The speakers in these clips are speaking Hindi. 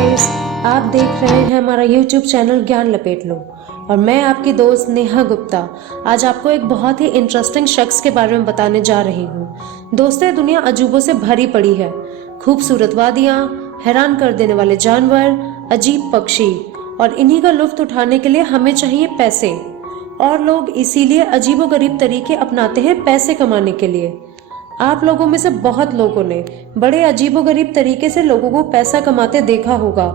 गाइस, आप देख रहे हैं हमारा YouTube चैनल ज्ञान लपेट लो और मैं आपकी दोस्त नेहा गुप्ता आज आपको एक बहुत ही इंटरेस्टिंग शख्स के बारे में बताने जा रही हूँ। दोस्तों, ये दुनिया अजूबों से भरी पड़ी है। खूबसूरत वादियाँ, हैरान कर देने वाले जानवर, अजीब पक्षी, और इन्हीं का लुत्फ उठाने के लिए हमें चाहिए पैसे। और लोग इसीलिए अजीबोगरीब तरीके अपनाते हैं पैसे कमाने के लिए। आप लोगों में से बहुत लोगों ने बड़े अजीबोगरीब तरीके से लोगों को पैसा कमाते देखा होगा।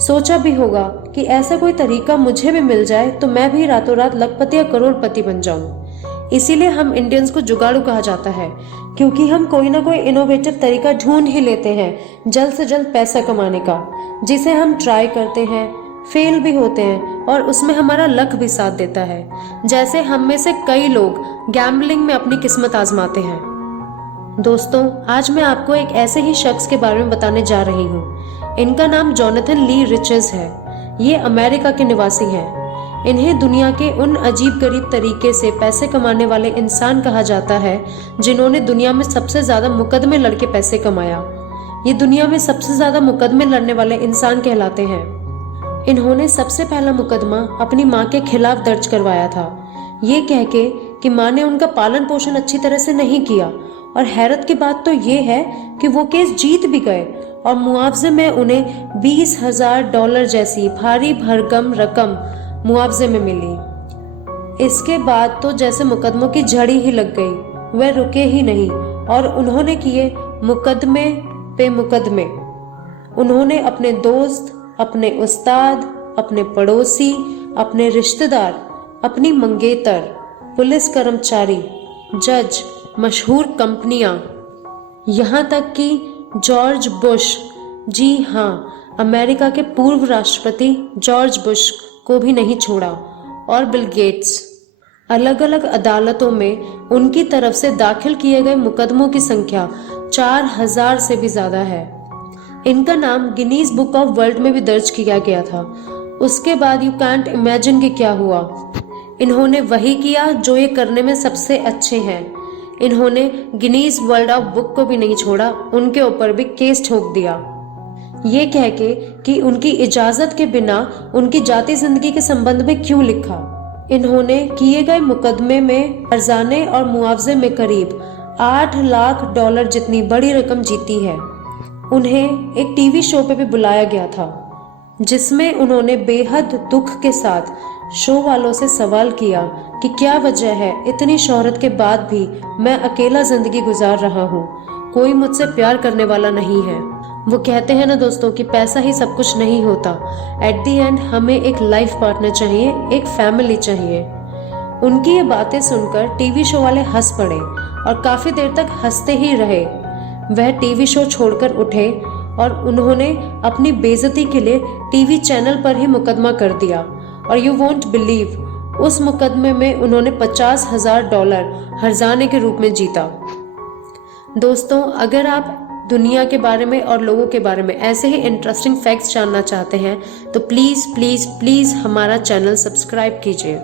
सोचा भी होगा कि ऐसा कोई तरीका मुझे भी मिल जाए तो मैं भी रातों रात लखपति या करोड़पति बन जाऊं। इसीलिए हम इंडियंस को जुगाड़ू कहा जाता है, क्योंकि हम कोई ना कोई इनोवेटिव तरीका ढूंढ ही लेते हैं जल्द से जल्द पैसा कमाने का, जिसे हम ट्राई करते हैं, फेल भी होते हैं और उसमें हमारा लक भी साथ देता है। जैसे हम में से कई लोग गैम्बलिंग में अपनी किस्मत आजमाते हैं। दोस्तों, आज मैं आपको एक ऐसे ही शख्स के बारे में बताने जा रही हूँ। इनका नाम जोनाथन ली रिचेस है। ये अमेरिका के निवासी हैं। इन्हें दुनिया के उन अजीब गरीब तरीके से पैसे कमाने वाले इंसान कहा जाता है जिन्होंने दुनिया में सबसे ज्यादा मुकदमे लड़के पैसे कमाया। ये दुनिया में सबसे ज्यादा मुकदमे लड़ने वाले इंसान कहलाते हैं। इन्होंने सबसे पहला मुकदमा अपनी माँ के खिलाफ दर्ज करवाया था, ये कह के कि माँ ने उनका पालन पोषण अच्छी तरह से नहीं किया। और हैरत की बात तो ये है कि वो केस जीत भी गए और मुआवजे में उन्हें $20,000 जैसी भारी भरकम रकम मुआवजे में मिली। इसके बाद तो जैसे मुकदमों की झड़ी ही लग गई, वह रुके ही नहीं और उन्होंने किए मुकदमे पे मुकदमे। उन्होंने अपने दोस्त, अपने उस्ताद, अपने पड़ोसी, अपने रिश्तेदार, अपनी मंगेतर, पुलिस कर्मचारी, जज, मशहूर कंपनियां, यहाँ तक कि जॉर्ज बुश, जी हाँ, अमेरिका के पूर्व राष्ट्रपति जॉर्ज बुश को भी नहीं छोड़ा, और बिल गेट्स। अलग अलग अदालतों में उनकी तरफ से दाखिल किए गए मुकदमों की संख्या 4000 से भी ज्यादा है। इनका नाम गिनीज बुक ऑफ वर्ल्ड में भी दर्ज किया गया था। उसके बाद यू कैंट इमेजिन कि क्या हुआ। इन्होंने वही किया जो ये करने में सबसे अच्छे हैं। इन्होंने गिनीज वर्ल्ड ऑफ बुक को भी नहीं छोड़ा, उनके ऊपर भी केस ठोक दिया, ये कह के कि उनकी इजाजत के बिना उनकी जाती जिंदगी के संबंध में क्यों लिखा। इन्होंने किए गए मुकदमे में हर्जाने और मुआवजे में करीब $8 लाख जितनी बड़ी रकम जीती है। उन्हें एक टीवी शो पे भी बुलाया गया था, जिसमें उन्होंने बेहद दुख के साथ शो वालों से सवाल किया कि क्या वजह है इतनी शोहरत के बाद भी मैं अकेला जिंदगी गुजार रहा हूँ, कोई मुझसे प्यार करने वाला नहीं है। वो कहते हैं ना दोस्तों कि पैसा ही सब कुछ नहीं होता। एट दी एंड हमें एक लाइफ पार्टनर चाहिए, एक फैमिली चाहिए। उनकी ये बातें सुनकर टीवी शो वाले हंस पड़े और काफी देर तक हंसते ही रहे। वह टीवी शो छोड़कर उठे और उन्होंने अपनी बेइज्जती के लिए टीवी चैनल पर ही मुकदमा कर दिया। और यू वोंट बिलीव, उस मुकदमे में उन्होंने $50,000 हर्जाने के रूप में जीता। दोस्तों, अगर आप दुनिया के बारे में और लोगों के बारे में ऐसे ही इंटरेस्टिंग फैक्ट्स जानना चाहते हैं तो प्लीज प्लीज प्लीज हमारा चैनल सब्सक्राइब कीजिए।